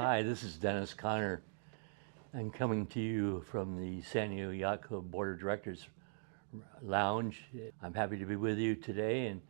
Hi, this is Dennis Connor. I'm coming to you from the San Diego Yacht Club Board of Directors Lounge. I'm happy to be with you today and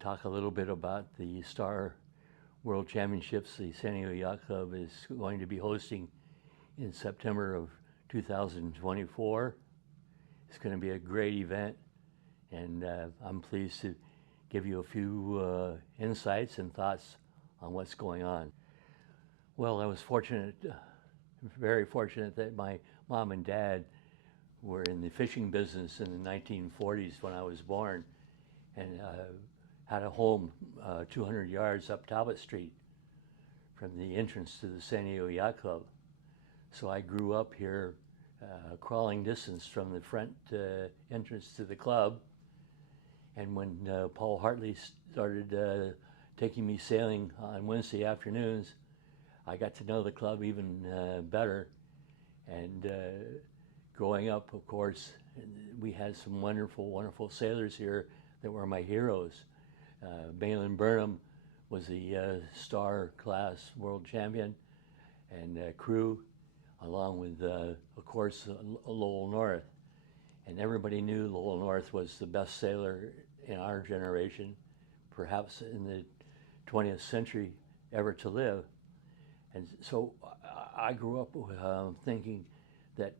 talk a little bit about the Star World Championships the San Diego Yacht Club is going to be hosting in September of 2024. It's going to be a great event, and I'm pleased to give you a few insights and thoughts on what's going on. Well, I was fortunate, very fortunate that my mom and dad were in the fishing business in the 1940s when I was born, and had a home 200 yards up Talbot Street from the entrance to the San Diego Yacht Club. So I grew up here, crawling distance from the front entrance to the club. And when Paul Hartley started taking me sailing on Wednesday afternoons, I got to know the club even better. And growing up, of course, we had some wonderful, wonderful sailors here that were my heroes. Malin Burnham was the Star Class World Champion, and crew, along with, of course, Lowell North. And everybody knew Lowell North was the best sailor in our generation, perhaps in the 20th century ever to live. And so I grew up thinking that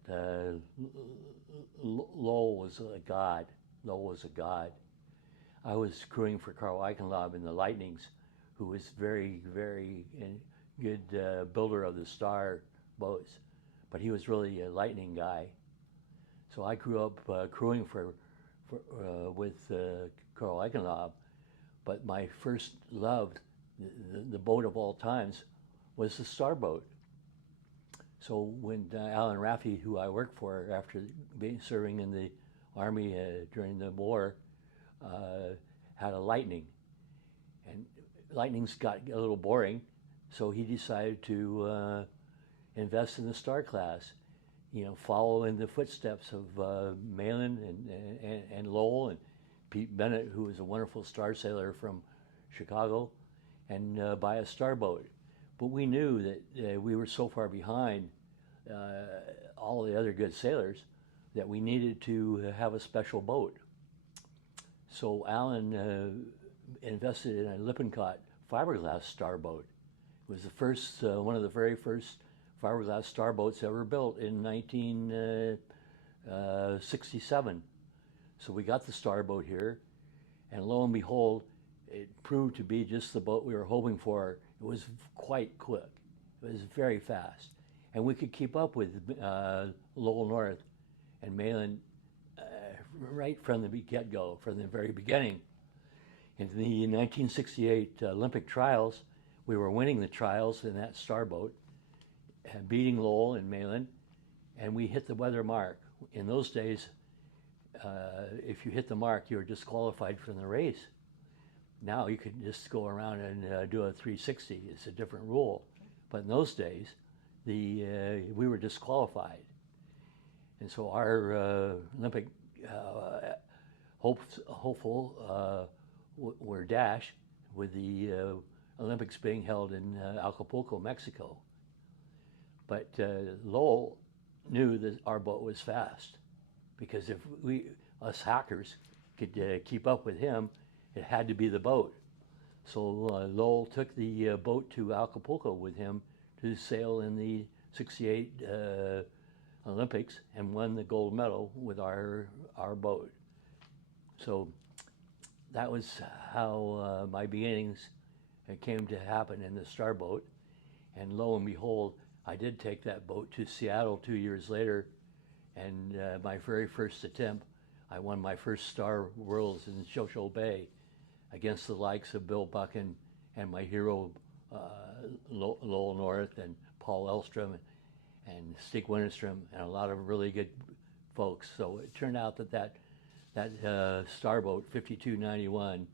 Lowell was a god. Lowell was a god. I was crewing for Carl Eichenlaub in the Lightnings, who was very, very good builder of the Star boats, but he was really a Lightning guy. So I grew up crewing with Carl Eichenlaub, but my first love, the boat of all times, was the Starboat. So when Alan Raffi, who I worked for after serving in the Army during the war, had a Lightning, and Lightnings got a little boring, so he decided to invest in the Star class. You know, follow in the footsteps of Malin and Lowell and Pete Bennett, who was a wonderful star sailor from Chicago, and buy a Starboat. But we knew that we were so far behind all the other good sailors that we needed to have a special boat. So Alan invested in a Lippincott fiberglass Starboat. It was the first, one of the very first fiberglass starboats ever built in 1967. So we got the Starboat here, and lo and behold, it proved to be just the boat we were hoping for. It was quite quick. It was very fast. And we could keep up with Lowell North and Malin right from the get-go, from the very beginning. In the 1968 Olympic trials, we were winning the trials in that Starboat, beating Lowell and Malin, and we hit the weather mark. In those days, if you hit the mark, you were disqualified from the race. Now you could just go around and do a 360. It's a different rule. But in those days, we were disqualified. And so our Olympic hopeful were dashed with the Olympics being held in Acapulco, Mexico. But Lowell knew that our boat was fast, because if us hackers, could keep up with him, it had to be the boat. So Lowell took the boat to Acapulco with him to sail in the '68 Olympics and won the gold medal with our boat. So that was how my beginnings came to happen in the Starboat. And lo and behold, I did take that boat to Seattle 2 years later, and my very first attempt, I won my first Star Worlds in Shosho Bay against the likes of Bill Buchan and my hero Lowell North and Paul Elstrom and Stig Winterstrom and a lot of really good folks. So it turned out that Starboat 5291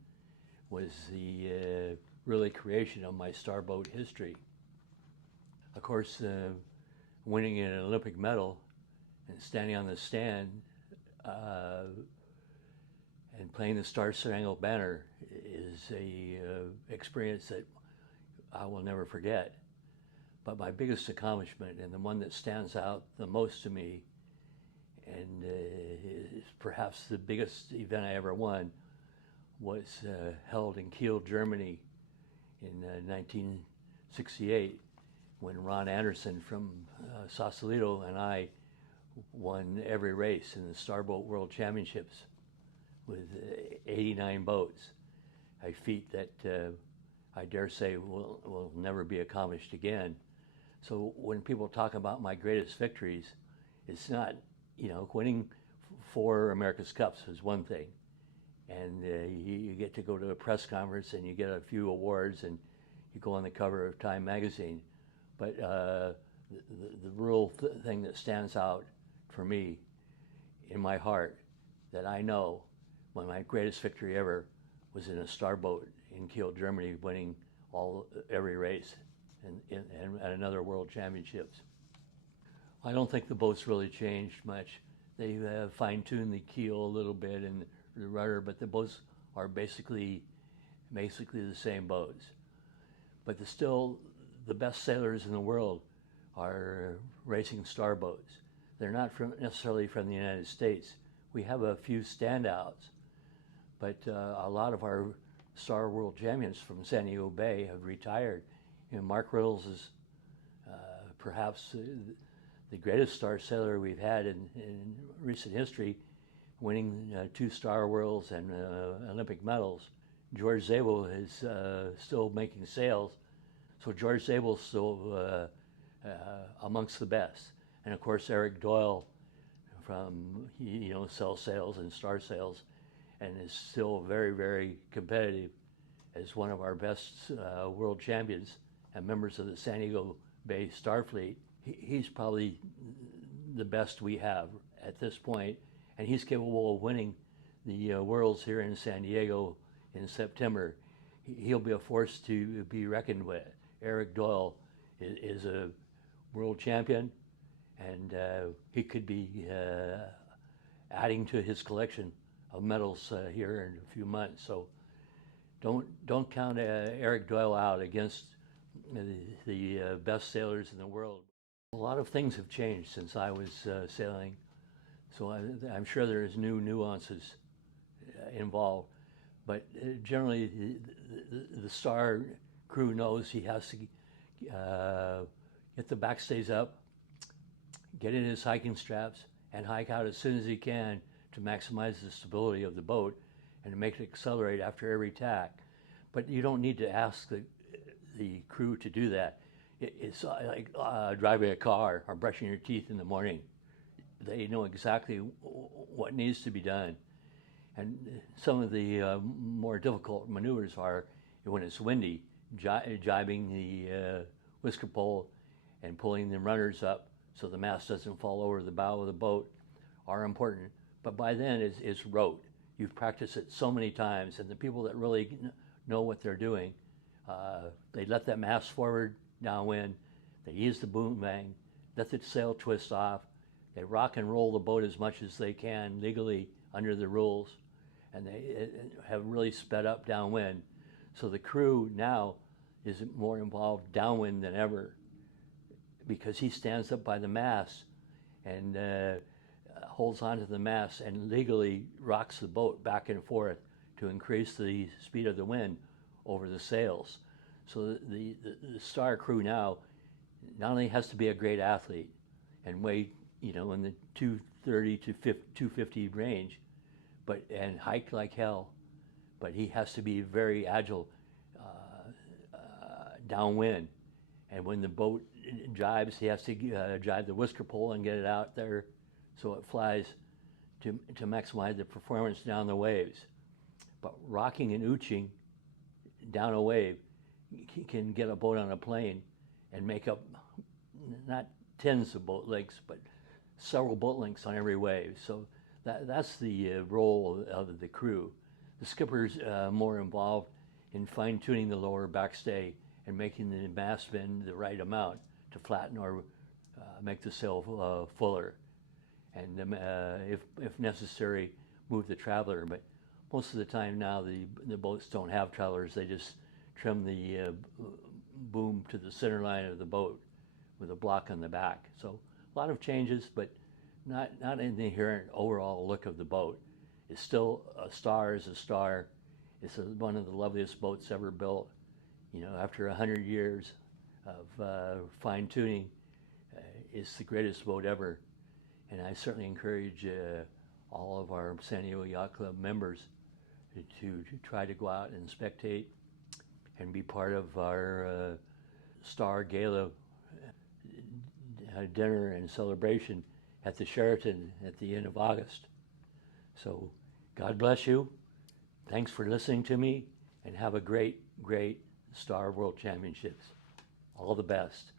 was the really creation of my Starboat history. Of course, winning an Olympic medal and standing on the stand and playing the Star Spangled Banner is a experience that I will never forget. But my biggest accomplishment, and the one that stands out the most to me, and is perhaps the biggest event I ever won, was held in Kiel, Germany in 1968, when Ron Anderson from Sausalito and I won every race in the Starboat World Championships with 89 boats, a feat that I dare say will never be accomplished again. So when people talk about my greatest victories, it's not, winning 4 America's Cups is one thing, and you get to go to a press conference and you get a few awards and you go on the cover of Time magazine. But the real thing that stands out for me in my heart, that I know when my greatest victory ever was in a starboat in Kiel, Germany, winning every race and another world championships. I don't think the boats really changed much. They fine-tuned the keel a little bit and the rudder, but the boats are basically the same boats. But still, the best sailors in the world are racing starboats. They're not necessarily from the United States. We have a few standouts, but a lot of our Star World champions from San Diego Bay have retired. Mark Riddles is perhaps the greatest star sailor we've had in recent history, winning 2 Star Worlds and Olympic medals. George Zabel is still making sails, so George Zabel's still amongst the best. And of course, Eric Doyle from sells sails and star sails, and is still very, very competitive as one of our best world champions and members of the San Diego Bay Starfleet. He's probably the best we have at this point, and he's capable of winning the Worlds here in San Diego in September. He'll be a force to be reckoned with. Eric Doyle is a world champion, and he could be adding to his collection of medals here in a few months. So don't count Eric Doyle out against the best sailors in the world. A lot of things have changed since I was sailing, so I'm sure there's new nuances involved. But generally, the star crew knows he has to get the backstays up, get in his hiking straps, and hike out as soon as he can to maximize the stability of the boat and to make it accelerate after every tack. But you don't need to ask the crew to do that. It's like driving a car or brushing your teeth in the morning. They know exactly what needs to be done. And some of the more difficult maneuvers are when it's windy, jibing the whisker pole and pulling the runners up so the mast doesn't fall over the bow of the boat are important. But by then it's rote. You've practiced it so many times, and the people that really know what they're doing, they let that mast forward downwind, they use the boom bang, let the sail twist off, they rock and roll the boat as much as they can legally under the rules, and they have really sped up downwind. So the crew now is more involved downwind than ever, because he stands up by the mast and holds onto the mast and legally rocks the boat back and forth to increase the speed of the wind over the sails. So the star crew now not only has to be a great athlete and weigh, in the 230 to 250 range, and hike like hell, but he has to be very agile downwind. And when the boat jibes, he has to jibe the whisker pole and get it out there so it flies to maximize the performance down the waves. But rocking and ooching down a wave can get a boat on a plane and make up not tens of boat lengths, but several boat lengths on every wave. So that's the role of the crew. The skipper's more involved in fine-tuning the lower backstay and making the mast bend the right amount to flatten or make the sail fuller, and if necessary, move the traveler. But most of the time now, the boats don't have travelers. They just trim the boom to the center line of the boat with a block on the back. So a lot of changes, but not in the inherent overall look of the boat. It's still a star is a star. It's one of the loveliest boats ever built. You know, after 100 years of fine tuning, it's the greatest boat ever. And I certainly encourage all of our San Diego Yacht Club members to try to go out and spectate and be part of our Star Gala dinner and celebration at the Sheraton at the end of August. So God bless you. Thanks for listening to me, and have a great, great Star World Championships. All the best.